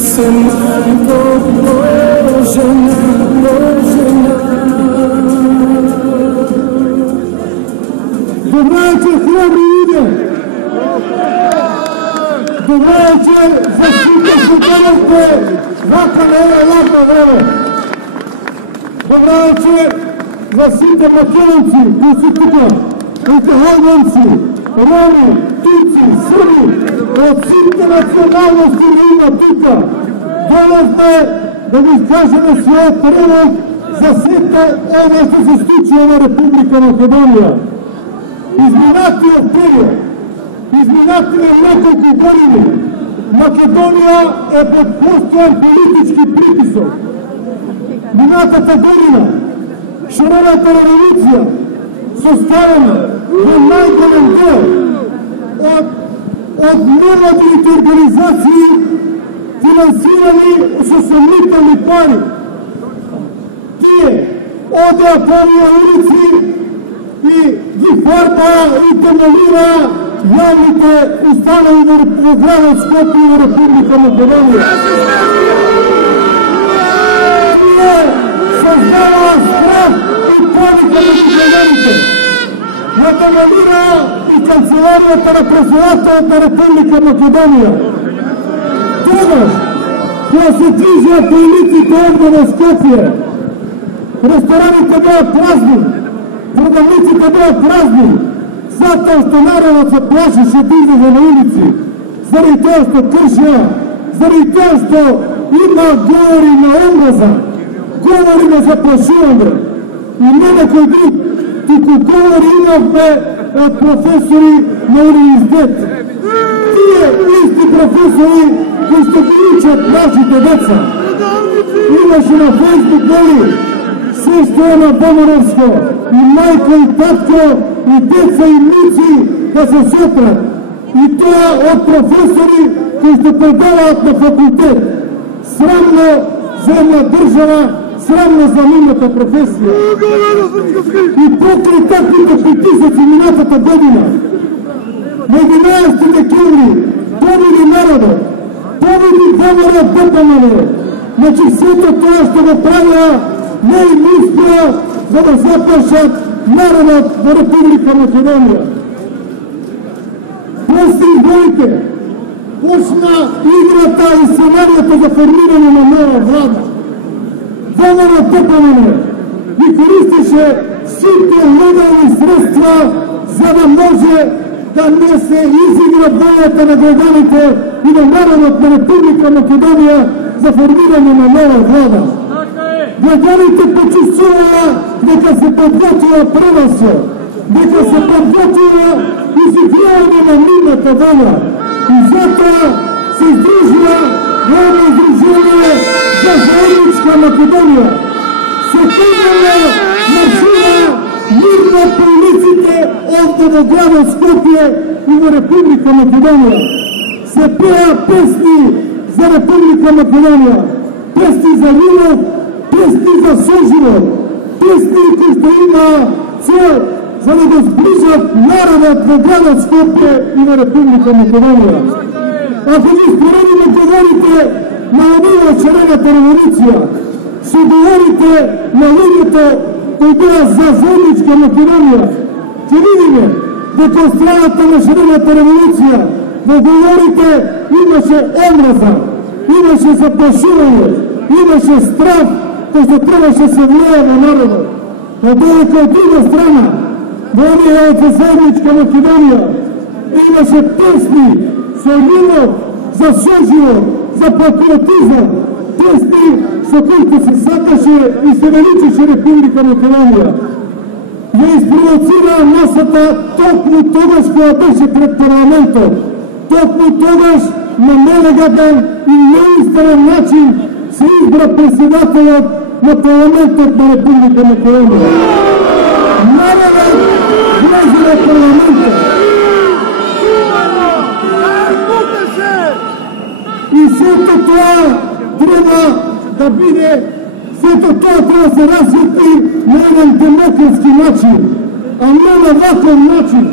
se majko Božena, Božena. Dogajajcie chleby idzie! Dogajajcie za świetne szukające lata lewo! Dogajajcie za świetne makiełci, konstytucja, alkoholnicy, Romi, Turcy, Syri, od świetne nacjonalności ima tuka. Dolazne da vi kažemo svoje prvo za sve ovo što se stiče ova Republika Makedonija. Izminatio period, izminatio nekoliko godine, Makedonija je pod postojan politički pritisak. Minatata godina, šarenata revolucija, sastavljena u najgorem delu od nevladinih organizaciji finansirani su sumnjitovni pari. Tije ode po ulici i farba i demolira javnike ustanovi u gradu Skopju Republika Makedonija. Tije saznala strah i panika među građanite. Demolira i kancelarijata reprezentanta Republika Makedonija. Tomaš, koja se križa po ulici ovdje na Skopje, restoranite bila prazni, prodavnicite bila prazni, zato što narod se plašiše da izađe na ulici, zari to što krše, zari to što ima govori na omraza, govori na zaplašivanje, i mene koji drug, tuku govori imavme od profesori na univerzitetu. Tije isti profesori koji ste pričat plašite deca. Imaš na Facebook voli sve što je na Pomorovsko, i majko i tatko, i deca i mici da se sopra. I to je od profesori koji ste predavat na fakultet. Sramno zemlja država, sramno zanimata profesija. I pokrij takvite pritisaci minatata godina. Na 11. dekembri pobjedi naroda, pobjedi Pomorov Poponovo. Znači sve to što ga pravila ne im uspio da ga zaplašat naroda do Republika Makedonija. Prosti izvolite, počna igrata i scenarijata za formiranje na nova vlada. Pomorov Poponovo i koristiše svi te legalne sredstva za da može da ne se izigra bojata na građanite i na narodna Republika Makedonija za formiranje na nova vlada. Građanite počušćuvala neka se podgotiva prvaso, neka se podgotiva izigravanje na minata dana. I zato se izdružila ovo izdruženje za zajednička Makedonija. Se temeljno maršira mirno po ulicite ovdje do grada Skopje i do Republika Makedonija. Se peja pesmi za Republika Makedonija, pesmi za ljubov, pesmi za suživot, pesmi koji što ima cijel za da ga zbližat naroda do grada Skopje i do Republika Makedonija. Ako vi sporedimo govorite na obiva čarenata revolucija, se govorite na ljudjeto koji bila za zajednička Makedonija, će vidime da ko stradata na čarenata revolucija, da govorite imaše omraza, imaše zaplašivanje, imaše strah, to što trebaše se vleja na narodu. A dole kao druga strana, da oni je za zajednička Makedonija, imaše pesmi sa ljubav, za suživot, za patriotizam, pesmi sa kojima se sakaše i se veličeše Republika Makedonija. Je isprovocirao Nosata Tokmu Togaš koja beše pred parlamentom. Tokmu Togaš na nelegalan i neustavan način se izbra predsjedatelja na parlamentet na Republika Makedonija. Nelegalan građana parlamenta. I sve to treba da bide, sve to treba se rasviti na jedan demokratski način, a ne na ovakav način.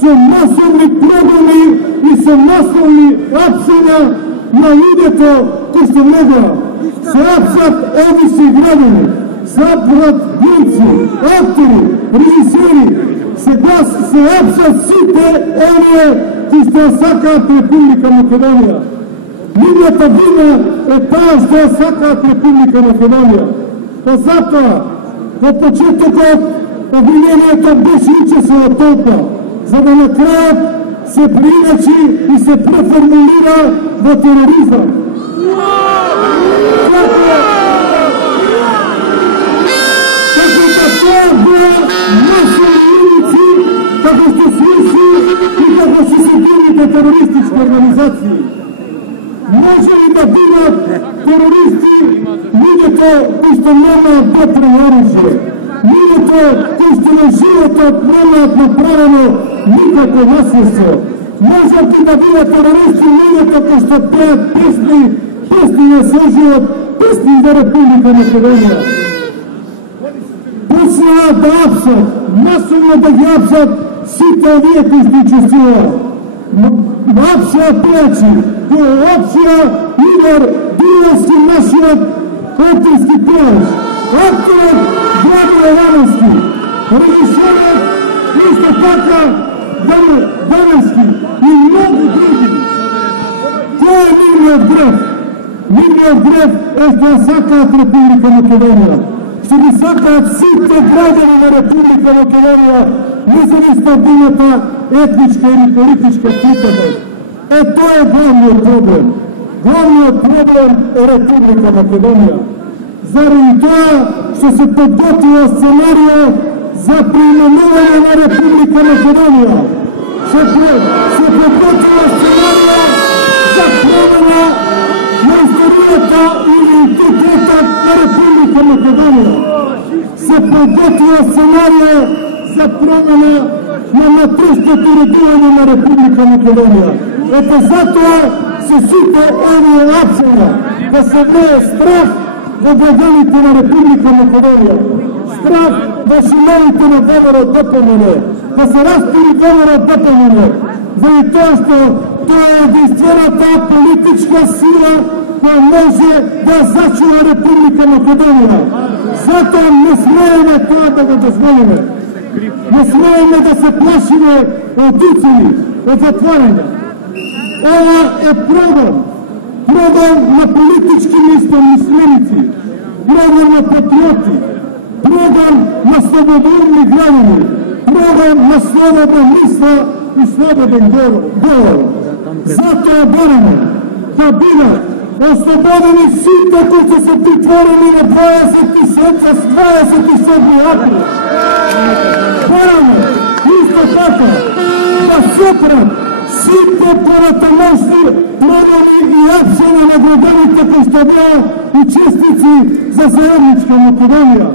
Su masovni programi i su masovni apsenja na ljudjeto koji срещу него се апсат одишни градини, се апсат глумци, актери, режисери, се апсат сите оние кои што сакаат Република Македонија. Нивната вина е таа што ја сакаат Република Македонија. Па затоа, во почетокот, обвинението беше учесова толпа, за да на крајот се преиначи и се преформулира во тероризам. Како да тоа била масови улици, како што свирши и како се сетилните терористички организации. Може ли да бидат терористи луѓето кои што немаат потребно оружје, луѓето кои што на животот немаат направено никакво наследство? Може ли да бидат терористи луѓето кои што пеат песни на свој живот, песни за Република Македонија? Почнаа да апсат, масовно да ги апсат сите овие кои што учествуваат. Апсија пејачи, опција Игор Диловски, нашиот оперски пејач, акторот Драго Јовановски, режисерот исто така Даневски и многу други. Кој е нивниот греф? Нивниот греф е што сакаат Република Македонија, што ги сакаат сите граѓани на Република Македонија, независно од нивната етничка или политичка припадност. Тоа е главниот проблем. Главниот проблем е Република Македонија. Заради тоа што се подготвува сценарио за преименување на Република Македонија. Се подготвува сценарио за промена на историјата и идентитетот на Република Македонија. Се подготвува сценарио за промена на матрешното уредување на Република Македонија. Ето затоа се сите овие апсија да се влее страх во граѓаните на Република Македонија, страх во членовите на договорот ДПМН, да се распири договорот ДПМН, заради тоа што тоа е единствената политичка сила која може да зачува Република Македонија. Затоа не смееме тоа да го дозволиме. Не смееме да се плашиме од уцени, од затворање. Ова е програм на политички мисленици, програм на патриоти, програм на слободолни граѓани, програм на слободна мисла и слободен говор. Затоа бараме да бидат ослободени сите кои се притворени на 27 април. Бараме исто така да сопрат сите поратомошни програми и апсија на граѓаните кои што беа учесници за заедничка Македонија.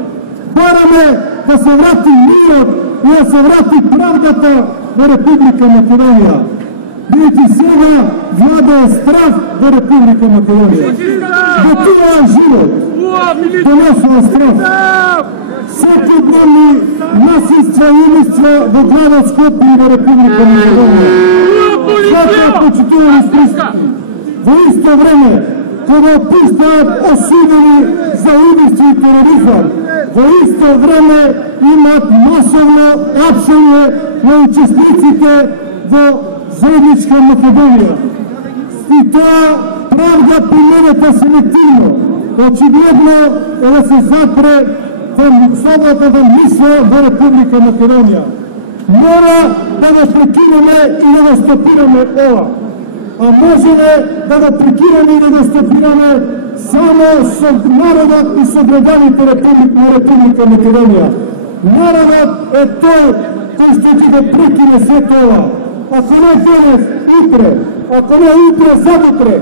Бараме да се врати мирот и да се врати правдата на Република Македонија. Бидејќи сега владее страх во Република Македонија. Во тоа живот донесува страх. Секојдневни насилства и убиства во градот Скопје и во Република Македонија. Затоа, почитувани присутни, во исто време, кога пуштаат осудени за убиство и тероризам, во исто време имаат масовно апсење на учесниците во заедничка Македонија. И тоа правда применета селективно. Очигледно е да се запре слободната мисла во Република Македонија. Мора да го прекинеме и да го стопираме ова. А можеме да го прекинеме и да го стопираме само со народот и со граѓаните на Република Македонија. Народот е тој кој што ќе го прекине се тоа. Ако не денес, утре, ако не утре, задутре,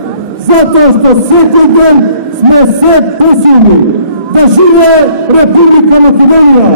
затоа што секој ден сме се посилни. Да живее Република Македонија!